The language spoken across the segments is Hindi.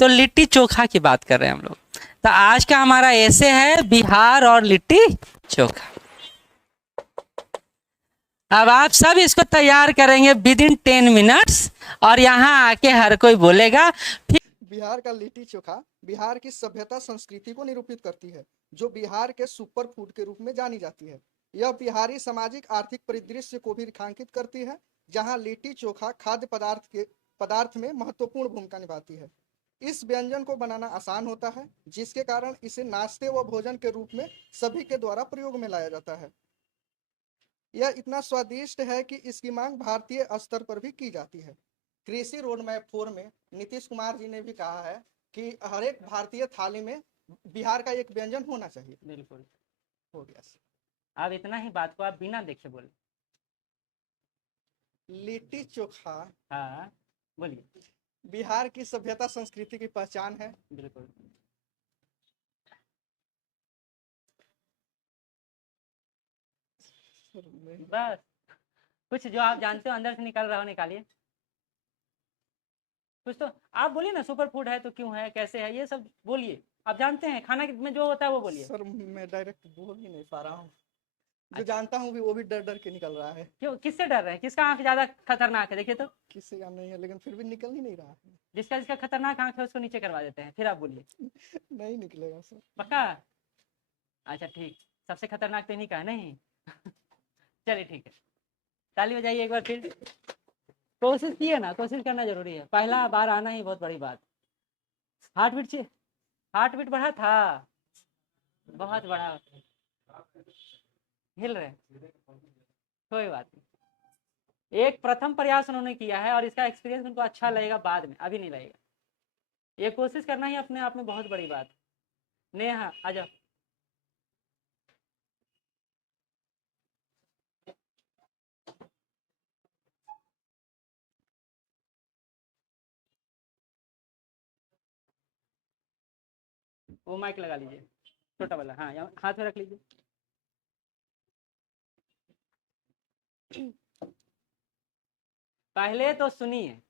तो लिट्टी चोखा की बात कर रहे हैं हम लोग। तो आज का हमारा ऐसे है बिहार और लिट्टी चोखा। अब आप सब इसको तैयार करेंगे विद इन 10 मिनट्स और यहाँ आके हर कोई बोलेगा। बिहार का लिट्टी चोखा बिहार की सभ्यता संस्कृति को निरूपित करती है, जो बिहार के सुपर फूड के रूप में जानी जाती है। यह बिहारी सामाजिक आर्थिक परिदृश्य को भी रेखांकित करती है, जहां लिट्टी चोखा खाद्य पदार्थ में महत्वपूर्ण भूमिका निभाती है। इस व्यंजन को बनाना आसान होता है, जिसके कारण इसे नाश्ते व भोजन के रूप में सभी के द्वारा प्रयोग में लाया जाता है। यह इतना स्वादिष्ट है कि इसकी मांग भारतीय स्तर पर भी की जाती है। कृषि रोड मैप 4 में नीतीश कुमार जी ने भी कहा है कि हर एक भारतीय थाली में बिहार का एक व्यंजन होना चाहिए। बिल्कुल हो गया। अब इतना ही बात को आप बिना देखे बोले। लिट्टी चोखा हाँ बोलिए। बिहार की सभ्यता संस्कृति की पहचान है। बिल्कुल बस कुछ जो आप जानते हो अंदर से निकल रहा हो निकालिए। कुछ तो आप बोलिए ना, सुपर फूड है तो क्यों है, कैसे है, ये सब बोलिए। आप जानते हैं खाना में जो होता है वो बोलिए। सर मैं डायरेक्ट बोल ही नहीं पा रहा हूँ। जो जानता हूँ वो भी डर डर के निकल रहा है। क्यों, किससे डर रहे हैं? किसका आंख ज्यादा खतरनाक है देखिए तो। किसी का नहीं है, लेकिन फिर भी निकल ही नहीं रहा है। जिसका जिसका खतरनाक आंख है उसको नीचे करवा देते हैं, फिर आप बोलिए। नहीं निकलेगा सर। पक्का? अच्छा ठीक, सबसे खतरनाक तो इन्हीं का है नहीं। चलिए ठीक है, ताली बजाइए एक बार फिर। कोशिश किए ना, कोशिश करना जरूरी है, पहला बार आना ही बहुत बड़ी बात। हार्ट बीट बढ़ा था, बहुत बड़ा। हिल रहे, कोई बात नहीं। एक प्रथम प्रयास उन्होंने किया है और इसका एक्सपीरियंस उनको अच्छा लगेगा बाद में, अभी नहीं लगेगा। ये कोशिश करना ही अपने आप में बहुत बड़ी बात। नेहा आ जाओ। वो माइक लगा लीजिए, छोटा वाला। हाँ यहाँ हाथ में रख लीजिए। पहले तो सुनिए,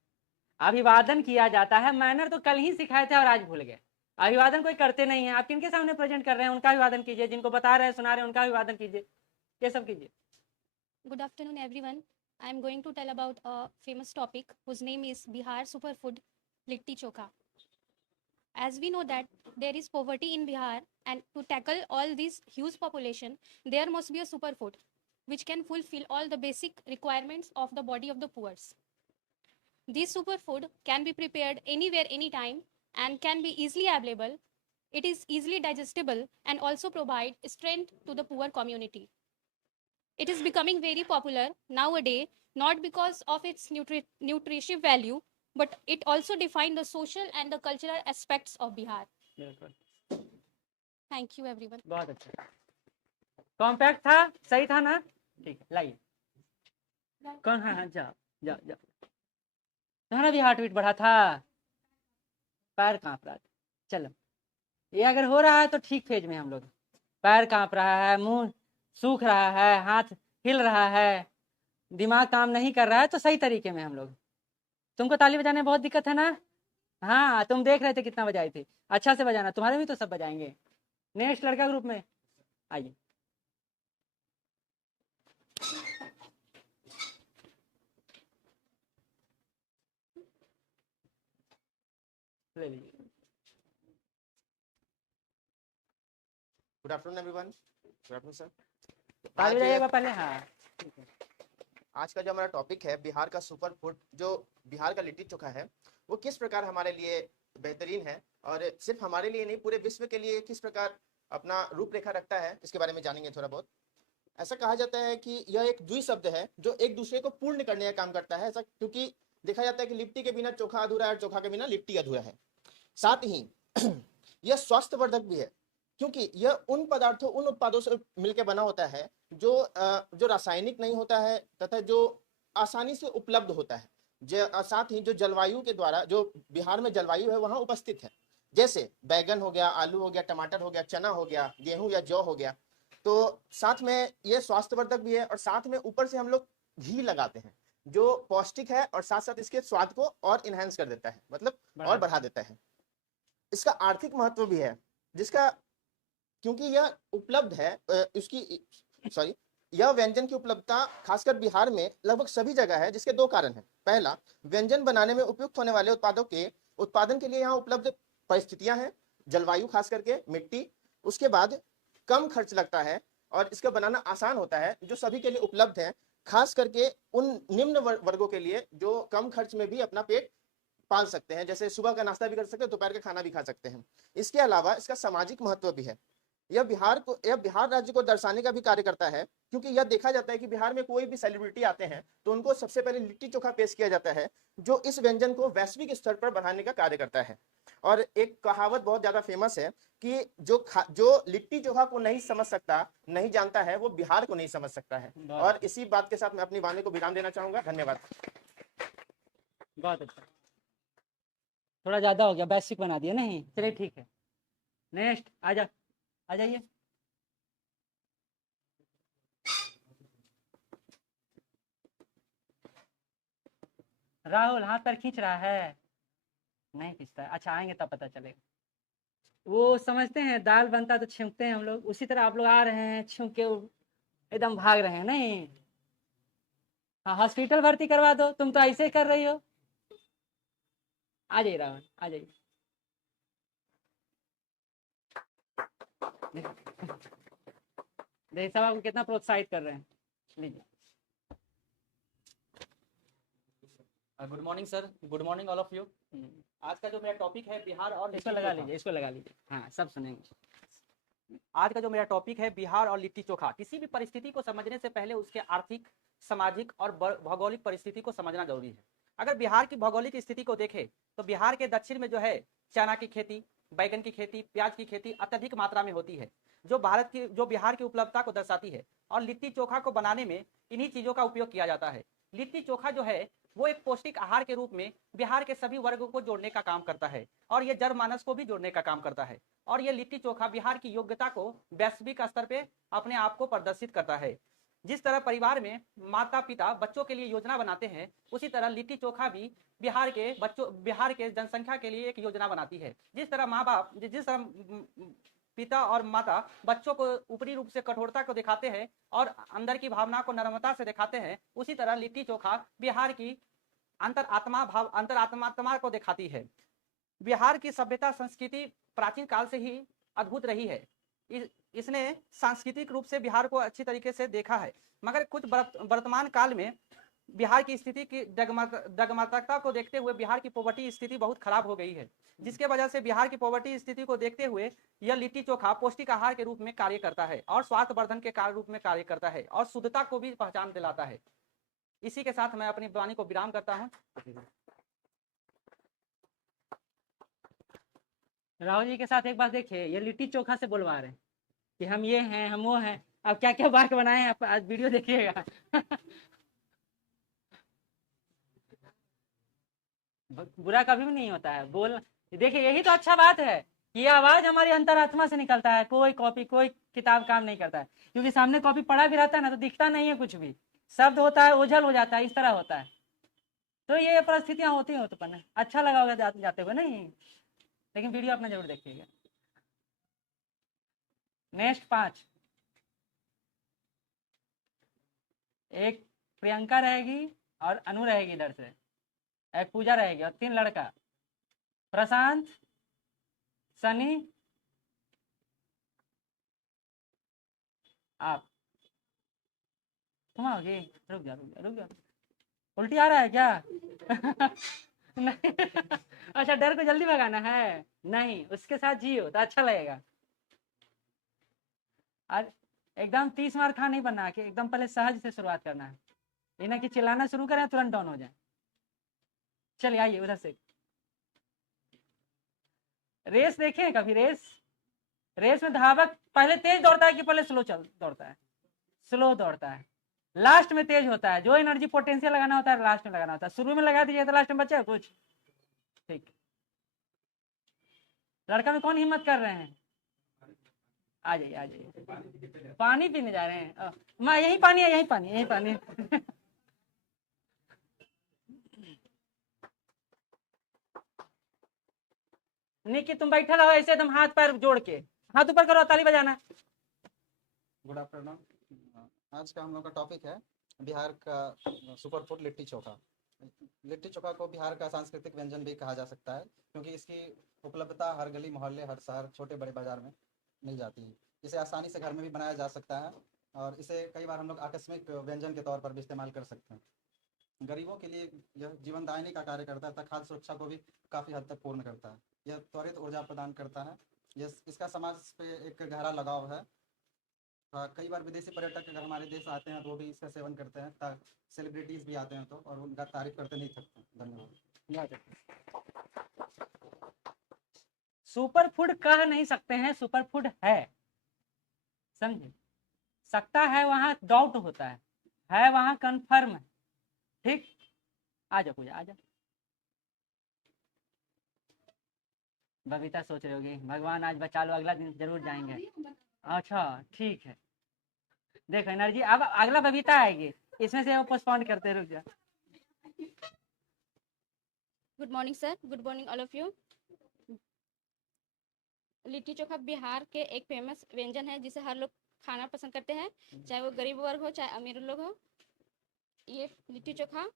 अभिवादन किया जाता है। मैनर तो कल ही सिखाए थे और आज भूल गए। अभिवादन कोई करते नहीं है। आप किनके सामने प्रेजेंट कर रहे हैं उनका अभिवादन कीजिए, जिनको बता रहे हैं सुना रहे हैं उनका अभिवादन कीजिए, ये सब कीजिए। Good afternoon, everyone. I am going to tell about a famous topic whose name is Bihar Superfood Litti Chokha. As we know that there is poverty in Bihar, and to tackle all this huge population, there must be a superfood which can fulfill all the basic requirements of the body of the poor. This superfood can be prepared anywhere, anytime, and can be easily available. It is easily digestible and also provide strength to the poor community. It is becoming very popular nowadays, not because of its nutritive value, but it also defines the social and the cultural aspects of Bihar. Thank you, everyone. बहुत अच्छा, कॉम्पैक्ट था, सही था ना? ठीक है, लाइए। कौन? हाँ जाओ जाओ जाओ। तुम्हारा भी हार्ट बीट बढ़ा था, पैर कांप रहा था। चलो, ये अगर हो रहा है तो ठीक फेज में हम लोग। पैर कांप रहा है, मुंह सूख रहा है, हाथ हिल रहा है, दिमाग काम नहीं कर रहा है, तो सही तरीके में हम लोग। तुमको ताली बजाने में बहुत दिक्कत है ना? हाँ, तुम देख रहे थे कितना बजाए थे। अच्छा से बजाना, तुम्हारे भी तो सब बजाएंगे। नेक्स्ट लड़का ग्रुप में आइए। ले लीजिए। Good afternoon everyone. Good afternoon sir. ताली बजाइएगा पहले। हाँ ठीक है। आज का जो हमारा टॉपिक है बिहार का सुपर फूड, जो बिहार का लिट्टी चोखा है, वो किस प्रकार हमारे लिए बेहतरीन है और सिर्फ हमारे लिए नहीं पूरे विश्व के लिए किस प्रकार अपना रूपरेखा रखता है, इसके बारे में जानेंगे थोड़ा बहुत। ऐसा कहा जाता है कि यह एक द्विशब्द है जो एक दूसरे को पूर्ण करने का काम करता है। ऐसा क्योंकि देखा जाता है कि लिट्टी के बिना चोखा अधूरा है और चोखा के बिना लिट्टी अधूरा है। साथ ही यह स्वास्थ्यवर्धक भी है, क्योंकि यह उन उत्पादों से मिलकर बना होता है जो रासायनिक नहीं होता है तथा जो आसानी से उपलब्ध होता है। साथ ही जो जलवायु के द्वारा, जो बिहार में जलवायु है वहां उपस्थित है, जैसे बैगन हो गया, आलू हो गया, टमाटर हो गया, चना हो गया, गेहूं या जौ हो गया। तो साथ में यह स्वास्थ्यवर्धक भी है और साथ में ऊपर से हम लोग घी लगाते हैं जो पौष्टिक है और साथ साथ इसके स्वाद को और इनहेंस कर देता है, मतलब और बढ़ा देता है। इसका आर्थिक महत्व भी है, जिसका क्योंकि यह उपलब्ध है यह व्यंजन की उपलब्धता खासकर बिहार में लगभग सभी जगह है, जिसके दो कारण हैं। पहला, व्यंजन बनाने में उपयुक्त होने वाले उत्पादों के उत्पादन के लिए यहाँ उपलब्ध परिस्थितियां हैं, जलवायु खास करके मिट्टी, उसके बाद कम खर्च लगता है और इसका बनाना आसान होता है, जो सभी के लिए उपलब्ध है, खास करके उन निम्न वर्गों के लिए जो कम खर्च में भी अपना पेट पाल सकते हैं, जैसे सुबह का नाश्ता भी कर सकते हैं, दोपहर का खाना भी खा सकते हैं। इसके अलावा इसका सामाजिक महत्व भी है। यह बिहार राज्य को दर्शाने का भी कार्य करता है, क्योंकि यह देखा जाता है कि बिहार में कोई भी सेलिब्रिटी आते हैं तो उनको सबसे पहले लिट्टी चोखा पेश किया जाता है, जो इस व्यंजन को वैश्विक स्तर पर बढ़ाने का कार्य करता है। और एक कहावत बहुत ज्यादा फेमस है कि जो लिट्टी चोखा को नहीं समझ सकता, नहीं जानता है, वो बिहार को नहीं समझ सकता है। और इसी बात के साथ मैं अपनी वाणी को विराम देना चाहूंगा। धन्यवाद। बहुत अच्छा, थोड़ा ज्यादा हो गया, बेसिक बना दिया नहीं, चलिए ठीक है। नेक्स्ट आ जाइए। राहुल हाथ पर खींच रहा है, नहीं खींचता है, अच्छा आएंगे तब पता चलेगा। वो समझते हैं दाल बनता तो छिंकते हैं हम लोग, उसी तरह आप लोग आ रहे हैं छिंक के एकदम भाग रहे हैं। नहीं, हाँ हॉस्पिटल भर्ती करवा दो, तुम तो ऐसे ही कर रही हो। आ जाइए राहुल, आ जाइए। देखिए सब आपको कितना प्रोत्साहित कर रहे हैं। लीजिए। Good morning sir, good morning all of you. आज का जो मेरा टॉपिक है बिहार और इसको लगा लीजिए, इसको लगा लीजिए, हाँ सब सुनेंगे। आज का जो मेरा टॉपिक है बिहार और लिट्टी चोखा। किसी भी परिस्थिति को समझने से पहले उसके आर्थिक, सामाजिक और भौगोलिक परिस्थिति को समझना जरूरी है। अगर बिहार की भौगोलिक स्थिति को देखें तो बिहार के दक्षिण में जो है चना की खेती, बैगन की खेती, प्याज की खेती अत्यधिक मात्रा में होती है, जो बिहार की उपलब्धता को दर्शाती है। और लिट्टी चोखा को बनाने में इन्हीं चीजों का उपयोग किया जाता है। लिट्टी चोखा जो है वो एक पौष्टिक आहार के रूप में बिहार के सभी वर्गों को जोड़ने का काम करता है और ये जनमानस को भी जोड़ने का काम करता है। और ये लिट्टी चोखा बिहार की योग्यता को वैश्विक स्तर पे अपने आप को प्रदर्शित करता है। जिस तरह परिवार में माता पिता बच्चों के लिए योजना बनाते हैं, उसी तरह लिट्टी चोखा भी बिहार के जनसंख्या के लिए एक योजना बनाती है। जिस तरह पिता और माता बच्चों को ऊपरी रूप से कठोरता को दिखाते हैं और अंदर की भावना को नर्मता से दिखाते हैं, उसी तरह लिट्टी चोखा बिहार की अंतरात्मा को दिखाती है। बिहार की सभ्यता संस्कृति प्राचीन काल से ही अद्भुत रही है। इसने सांस्कृतिक रूप से बिहार को अच्छी तरीके से देखा है, मगर कुछ वर्तमान काल में बिहार की स्थिति की डगमगता को देखते हुए बिहार की पॉवर्टी स्थिति बहुत खराब हो गई है, जिसके वजह से बिहार की पॉवर्टी स्थिति को देखते हुए यह लिट्टी चोखा पौष्टिक आहार के रूप में कार्य करता है और स्वास्थ्य वर्धन के कार्य रूप में कार्य करता है और शुद्धता को भी पहचान दिलाता है। इसी के साथ मैं अपनी वाणी को विराम करता हूँ। राहुल जी के साथ एक बात देखिए, ये लिट्टी चोखा से बुलवा रहे हैं कि हम ये हैं, हम वो हैं। अब क्या क्या बात बनाए हैं आप आज वीडियो देखिएगा। बुरा कभी भी नहीं होता है बोल। देखिए यही तो अच्छा बात है, ये आवाज हमारी अंतरात्मा से निकलता है। कोई कॉपी, कोई किताब काम नहीं करता है, क्योंकि सामने कॉपी पढ़ा भी रहता है ना तो दिखता नहीं है कुछ भी, शब्द होता है ओझल हो जाता है, इस तरह होता है। तो ये परिस्थितियां होती हो तो पन्ना अच्छा लगा होगा जाते हुए नहीं, लेकिन वीडियो अपना जरूर देखिएगा। नेक्स्ट 5, एक प्रियंका रहेगी और अनु रहेगी इधर से, एक पूजा रहेगी और 3 लड़का, प्रशांत, सनी, आप। तुम आओगे? रुक जा। उल्टी आ रहा है क्या? नहीं। अच्छा, डर को जल्दी भगाना है? नहीं, उसके साथ जियो तो अच्छा लगेगा। आज एकदम 30 मार खा नहीं बनना, कि एकदम पहले सहज से शुरुआत करना है, ये ना कि चिल्लाना शुरू करें तुरंत डाउन हो जाए। चलिए आइए उधर से। रेस देखें कभी? रेस में धावक पहले तेज दौड़ता है कि पहले स्लो दौड़ता है? स्लो दौड़ता है, लास्ट में तेज होता है। जो एनर्जी पोटेंशियल लगाना होता है लास्ट में लगाना होता है, शुरू में लगा दीजिए तो लास्ट में बचा कुछ। ठीक, लड़का में कौन हिम्मत कर रहे हैं? आ जाइए। पानी पीने जा रहे हैं? मैं यही पानी है, यही पानी। निकी तुम बैठे रहो ऐसे एकदम हाथ पैर जोड़ के, हाथ ऊपर करो, ताली बजाना। Good afternoon. आज का हम लोग का टॉपिक है बिहार का सुपर फूड लिट्टी चोखा। लिट्टी चोखा को बिहार का सांस्कृतिक व्यंजन भी कहा जा सकता है, क्योंकि इसकी उपलब्धता हर गली मोहल्ले, हर शहर, छोटे बड़े बाजार में मिल जाती है। इसे आसानी से घर में भी बनाया जा सकता है और इसे कई बार हम लोग आकस्मिक व्यंजन के तौर पर भी इस्तेमाल कर सकते हैं। गरीबों के लिए यह जीवनदायिनी का कार्य करता है तथा खाद्य सुरक्षा को भी काफ़ी हद तक पूर्ण करता है। यह त्वरित ऊर्जा प्रदान करता है। इसका समाज पे एक गहरा लगाव है। कई बार विदेशी पर्यटक अगर हमारे देश आते हैं तो वो भी इसका सेवन करते हैं। सेलिब्रिटीज भी आते हैं तो, और उनका तारीफ करते नहीं थकते। धन्यवाद। सुपर फूड कह नहीं सकते हैं, सुपर फूड है, समझे। सकता है वहां डाउट होता है वहां कंफर्म है। ठीक, आ जाओ पूजा, आ जाओ। बबीता सोच रही होगी भगवान आज बचा लो, अगला दिन जरूर जाएंगे। अच्छा ठीक है, देखो एनर्जी, अब अगला बबीता आएगी, इसमें से वो पोस्टपोन करते, रुक जा। Good morning sir, good morning all of you. Litti chokha Bihar के एक फेमस व्यंजन है जिसे हर लोग खाना पसंद करते हैं, चाहे वो गरीब वर्ग हो चाहे अमीर लोग हो। ये लिट्टी चोखा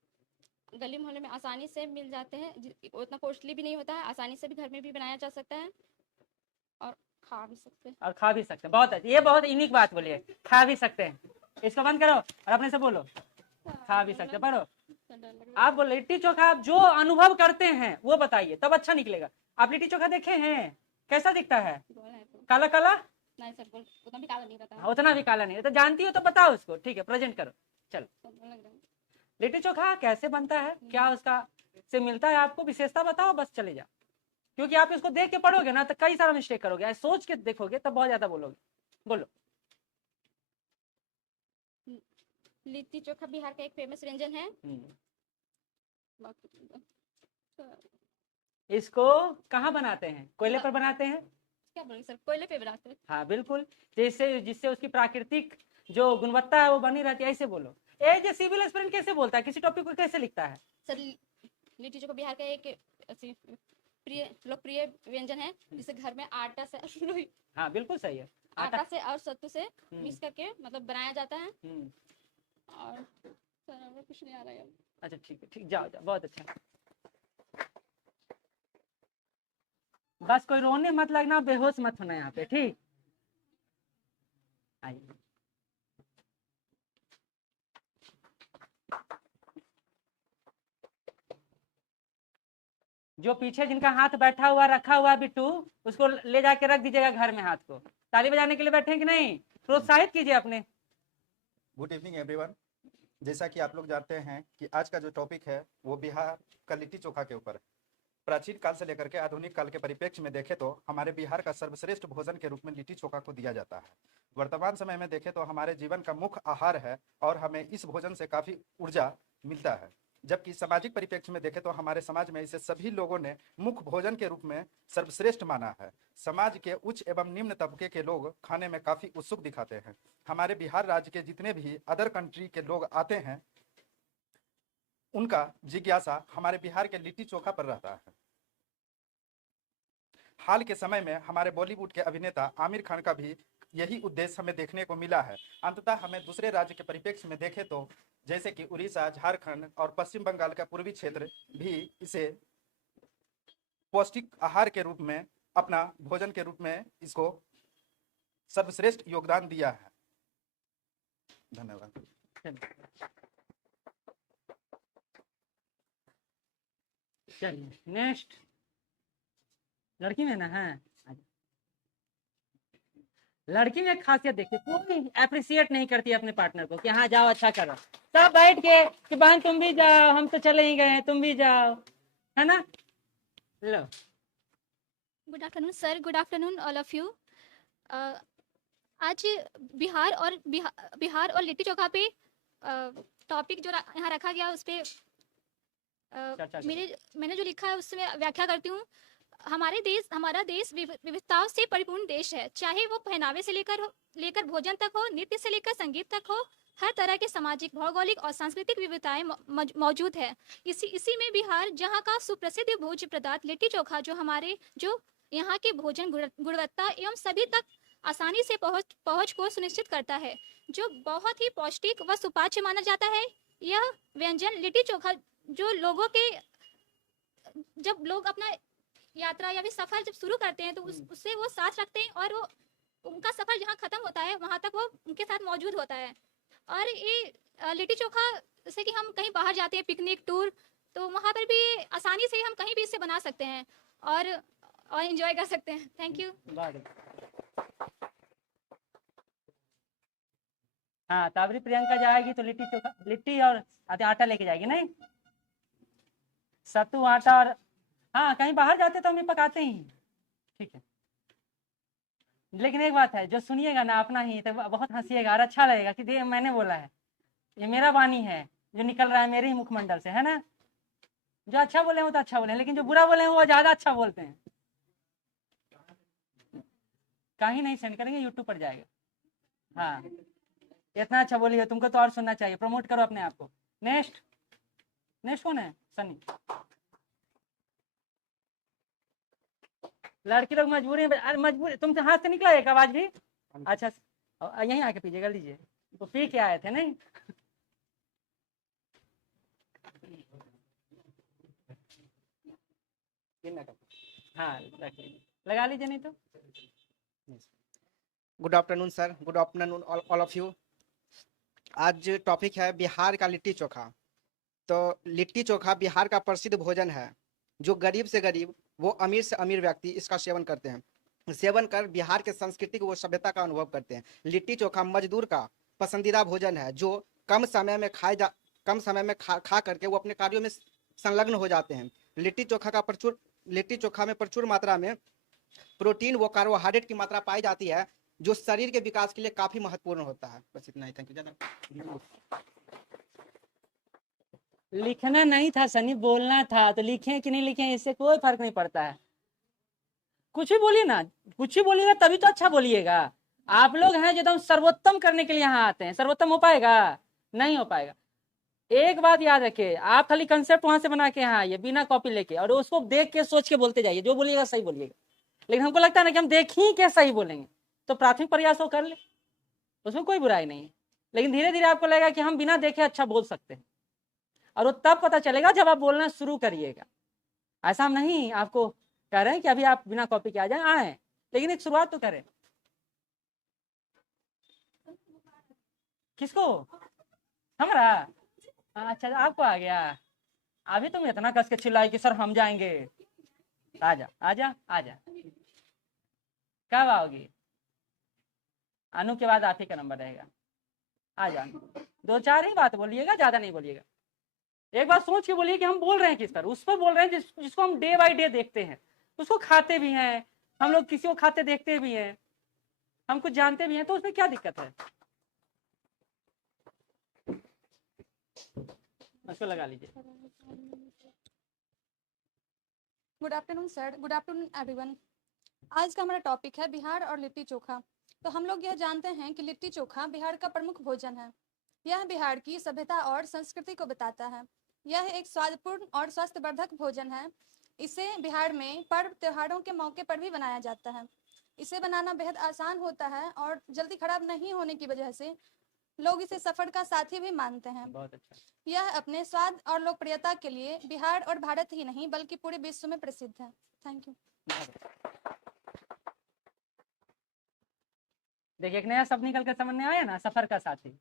गली मोहल्ले में आसानी से मिल जाते हैं, उतना कॉस्टली भी नहीं होता है, आसानी से भी घर में भी बनाया जा सकता है और खा भी सकते हैं। और खा भी सकते हैं, बहुत अच्छी, ये बहुत यूनिक बात बोली है, खा भी सकते हैं। इसको बंद करो और अपने से बोलो, खा भी सकते हैं। पढ़ो, आप बोलो लिट्टी चोखा आप जो अनुभव करते हैं वो बताइए, तब अच्छा निकलेगा। आप लिट्टी चोखा देखे हैं, कैसा दिखता है? काला काला नहीं सर, उतना भी काला नहीं रहता। उतना भी काला नहीं, तो जानती हो तो बताओ उसको, ठीक है, प्रेजेंट करो। चलो, लिट्टी चोखा कैसे बनता है, क्या उसका से मिलता है आपको, विशेषता बताओ, बस चले जाओ। क्योंकि आप इसको देख के पढ़ोगे ना तो कई सारा मिस्टेक करोगे, सोच के देखोगे तब बहुत ज्यादा बोलोगे। बोलो। लिट्टी चोखा बिहार का एक फेमस व्यंजन है। इसको कहाँ बनाते हैं? कोयले पर बनाते हैं। क्या बोलेंगे सर, कोयले पे बनाते हैं। हाँ बिल्कुल, जिससे उसकी प्राकृतिक जो गुणवत्ता है वो बनी रहती है, ऐसे बोलो। ए जे सिविल एस्पिरेंट कैसे बोलता है, किसी टॉपिक को कैसे लिखता है? सर लिट्टी चोखा बिहार का एक लोकप्रिय व्यंजन है जिसे घर में आटा से हाँ बिल्कुल सही है, आटा से और सत्तू से मिक्स करके मतलब बनाया जाता है। और सर अब कुछ नहीं आ रहा है। अच्छा ठीक है, ठीक, जाओ जाओ, बहुत अच्छा। बस कोई रोने मत लगना, बेहोश मत होना यहाँ पे, ठीक। आइए, जो पीछे जिनका हाथ बैठा हुआ रखा हुआ बिट्टू, उसको ले जाके रख दीजिएगा घर में हाथ को। ताली बजाने के लिए बैठे हैं कि नहीं? प्रोत्साहित कीजिए अपने। Good evening everyone. जैसा कि आप लोग जानते हैं कि आज का जो टॉपिक है वो बिहार का लिट्टी चोखा के ऊपर है। प्राचीन काल से लेकर के आधुनिक काल के परिप्रेक्ष्य में देखें तो हमारे बिहार का सर्वश्रेष्ठ भोजन के रूप में लिट्टी चोखा को दिया जाता है। वर्तमान समय में देखें तो हमारे जीवन का मुख्य आहार है और हमें इस भोजन से काफ़ी ऊर्जा मिलता है। जबकि सामाजिक परिप्रेक्ष्य में देखें तो हमारे समाज में इसे सभी लोगों ने मुख्य भोजन के रूप में सर्वश्रेष्ठ माना है। समाज के उच्च एवं निम्न तबके के लोग खाने में काफ़ी उत्सुक दिखाते हैं। हमारे बिहार राज्य के जितने भी अदर कंट्री के लोग आते हैं उनका जिज्ञासा हमारे बिहार के लिट्टी चोखा पर रहता है। हाल के समय में हमारे बॉलीवुड के अभिनेता आमिर खान का भी यही उद्देश्य हमें देखने को मिला है। अंततः हमें दूसरे राज्य के परिप्रेक्ष्य में देखें तो जैसे कि उड़ीसा, झारखंड और पश्चिम बंगाल का पूर्वी क्षेत्र भी इसे पौष्टिक आहार के रूप में, अपना भोजन के रूप में इसको सर्वश्रेष्ठ योगदान दिया है। धन्यवाद। चलिए नेक्स्ट, लड़की में ना है, लड़की में खासियत देखिए, कोई अप्रिशिएट नहीं करती अपने पार्टनर को कि हाँ जाओ अच्छा करो, सब बैठ के कि बहन तुम भी जाओ, हम तो चले ही गए, तुम भी जाओ, है ना। लो, good afternoon sir, good afternoon all of you. आज बिहार और लिट्टी चोखा पे टॉपिक जो यहाँ रखा गया उस पर मैंने जो लिखा है उससे मैं व्याख्या करती हूँ। हमारा देश विविधताओं से परिपूर्ण देश है, चाहे वो पहनावे से लेकर भोजन तक हो, नृत्य से लेकर संगीत तक हो, हर तरह के सामाजिक, भौगोलिक और सांस्कृतिक विविधताएं मौजूद है। इसी में बिहार, जहां का सुप्रसिद्ध भोज्य पदार्थ लिट्टी चोखा जो यहाँ के भोजन गुणवत्ता एवं सभी तक आसानी से पहुँच को सुनिश्चित करता है, जो बहुत ही पौष्टिक व सुपाच्य माना जाता है। यह व्यंजन लिट्टी चोखा जो लोगों के जब लोग अपना यात्रा या फिर सफर जब शुरू करते हैं तो उससे वो साथ रखते हैं और वो उनका सफर जहाँ खत्म होता है वहाँ तक वो उनके साथ मौजूद होता है। और ये लिट्टी चोखा जैसे कि हम कहीं बाहर जाते हैं पिकनिक टूर, तो वहाँ पर भी आसानी से हम कहीं भी इसे बना सकते हैं और एंजॉय कर सकते हैं। Thank you. हाँ, ताबरी प्रियंका जाएगी तो लिट्टी चोखा, लिट्टी और आटा लेके जाएगी, नहीं सत्तू आटा। और हाँ, कहीं बाहर जाते तो हम पकाते ही, ठीक है। लेकिन एक बात है, जो सुनिएगा ना अपना ही तो बहुत हंसीएगा और अच्छा लगेगा कि दे मैंने बोला है, ये मेरा वाणी है जो निकल रहा है मेरे ही मुखमंडल से, है ना। जो अच्छा बोले वो तो अच्छा बोले, लेकिन जो बुरा बोले वो ज्यादा अच्छा बोलते हैं। कहीं नहीं सेंड करेंगे, यूट्यूब पर जाएगा। हाँ, इतना अच्छा बोलिए, तुमको तो और सुनना चाहिए, प्रमोट करो अपने आप को। नेक्स्ट कौन है? सनी। लड़की लोग मजबूरी में, मजबूरी तुमसे हाथ से निकला एक आवाज भी। अच्छा, यहीं आके पीजिएगा, लीजिए, तो पी के आए थे नहीं। हाँ, रख लीजिए, लगा लीजिए नहीं तो। Good afternoon sir, good afternoon all of you. आज टॉपिक है बिहार का लिट्टी चोखा। तो लिट्टी चोखा बिहार का प्रसिद्ध भोजन है, जो गरीब से गरीब वो अमीर से अमीर व्यक्ति इसका सेवन करते हैं। सेवन कर बिहार के संस्कृति व सभ्यता का अनुभव करते हैं। लिट्टी चोखा मजदूर का पसंदीदा भोजन है, जो कम समय में खा करके वो अपने कार्यों में संलग्न हो जाते हैं। लिट्टी चोखा में प्रचुर मात्रा में प्रोटीन व कार्बोहाइड्रेट की मात्रा पाई जाती है, जो शरीर के विकास के लिए काफी महत्वपूर्ण होता है। बस इतना ही, थैंक यू। लिखना नहीं था सनी, बोलना था। तो लिखे कि नहीं लिखे इससे कोई फर्क नहीं पड़ता है। कुछ भी बोलिए ना, कुछ भी बोलिएगा तभी तो अच्छा बोलिएगा। आप लोग हैं जो एकदम सर्वोत्तम करने के लिए यहाँ आते हैं, सर्वोत्तम हो पाएगा? नहीं हो पाएगा। एक बात याद रखिए, आप खाली कंसेप्ट वहां से बना के यहाँ आइए बिना कॉपी लेके, और उसको देख के सोच के बोलते जाइए। जो बोलिएगा सही बोलिएगा। लेकिन हमको लगता है ना कि हम देख ही के सही बोलेंगे, तो प्राथमिक प्रयास वो कर ले, उसमें कोई बुराई नहीं है। लेकिन धीरे धीरे आपको लगेगा कि हम बिना देखे अच्छा बोल सकते हैं, और वो तब पता चलेगा जब आप बोलना शुरू करिएगा। ऐसा हम नहीं आपको कह रहे हैं कि अभी आप बिना कॉपी के आ जाए, आए, लेकिन एक शुरुआत तो करें। किसको? हमारा? अच्छा, आपको आ गया। अभी तुम इतना कस के चिल्लाए कि सर हम जाएंगे। आजा आजा आजा, कब आओगी? अनु के बाद आप ही का नंबर रहेगा। आ जा, 2-4 ही बात बोलिएगा, ज्यादा नहीं बोलिएगा। एक बार सोच के बोलिए कि हम बोल रहे हैं किस पर, उस पर बोल रहे हैं जिसको हम डे बाय डे देखते हैं, उसको खाते भी हैं हम लोग, किसी को खाते देखते भी हैं, हम कुछ जानते भी हैं, तो उसमें क्या दिक्कत है? उसको लगा लीजिए। Good afternoon sir, good afternoon everyone. आज का हमारा टॉपिक है बिहार और लिट्टी चोखा। तो हम लोग यह जानते हैं कि लिट्टी चोखा बिहार का प्रमुख भोजन है। यह बिहार की सभ्यता और संस्कृति को बताता है। यह एक स्वादपूर्ण और स्वास्थ्यवर्धक भोजन है। इसे बिहार में पर्व त्योहारों के मौके पर भी बनाया जाता है। इसे बनाना बेहद आसान होता है और जल्दी खराब नहीं होने की वजह से लोग इसे सफर का साथी भी मानते हैं। बहुत अच्छा। यह अपने स्वाद और लोकप्रियता के लिए बिहार और भारत ही नहीं बल्कि पूरे विश्व में प्रसिद्ध है। Thank you. देखिए, एक नया शब्द निकल कर समझ में आया ना, सफर का साथी।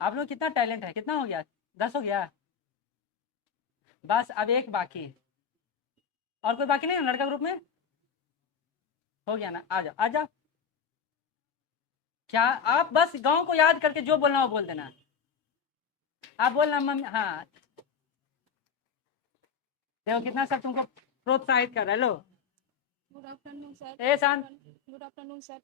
आप लोग कितना टैलेंट है, कितना हो गया? 10 हो गया। बस अब एक बाकी, और कोई बाकी नहीं है लड़का ग्रुप में? हो गया ना? आ जाओ आ जाओ। क्या आप बस गांव को याद करके जो बोलना वो बोल देना। आप बोलना मम्मी। हाँ, देखो कितना सब तुमको प्रोत्साहित कर रहा है। लो, गुड आफ्टरनून सर। ए शांत। Good afternoon sir.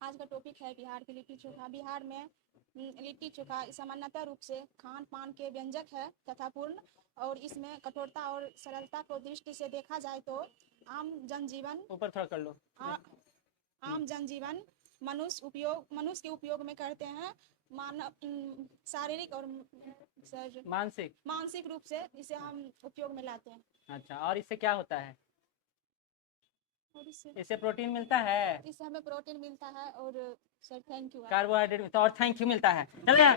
आज का टॉपिक है बिहार की लिट्टी चोखा। बिहार में लिट्टी चोखा सामान्यतः रूप से खान पान के व्यंजक है तथा पूर्ण, और इसमें कठोरता और सरलता को दृष्टि से देखा जाए तो आम जनजीवन ऊपर थोड़ा कर लो। आम जनजीवन मनुष्य के उपयोग में करते हैं। मानव शारीरिक और सर मानसिक मानसिक रूप से इसे हम उपयोग में लाते हैं। अच्छा, और इससे क्या होता है? और इससे प्रोटीन मिलता है, इससे हमें प्रोटीन मिलता है और सर थैंक यू। कार्बोहाइड्रेट मिलता है और थैंक यू मिलता है। चलिए